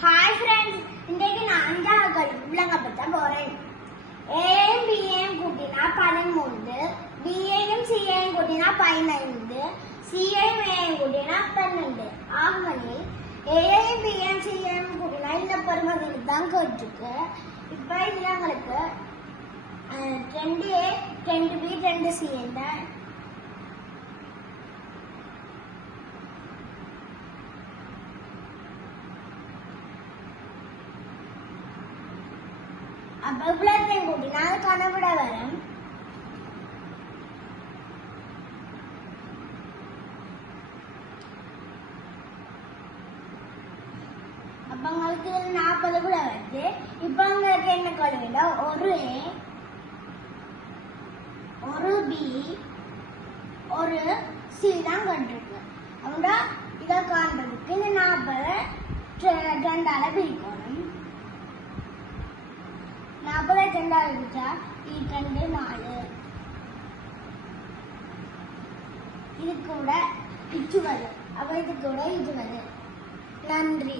Hi friends, இன்றைக்கு நான் 5ஆம் வகுப்புலங்க பற்ற போறேன். ஏயும் பியையும் கூட்டினா 13, பியையும் சியையும் கூட்டினா 15, சியையும் ஏயும் கூட்டினா 12. ஆகமனில் ஏயையும் பியையும் சியையும் கூட்டினா இந்த பெருமதியில் தான் கேட்டிருக்கு. இப்போ இதில் எங்களுக்கு 2A 2B 2C என்ற அப்ப இவ்வளத்தையும் கூட்டினா அதுக்கான விட வரும். அப்ப உங்களுக்கு 40 விட வருது. இப்ப உங்களுக்கு என்ன கழுவில ஒரு A, ஒரு B, ஒரு C தான் கண்டிருக்கு. அவங்க இதை காண்றதுக்கு இந்த 40 2ஆல பிரிக்கணும். 40 2ஆல பிரிச்சா 2 4. இது கூட இது வரும். அப்ப இது கூட இது வரும். நன்றி.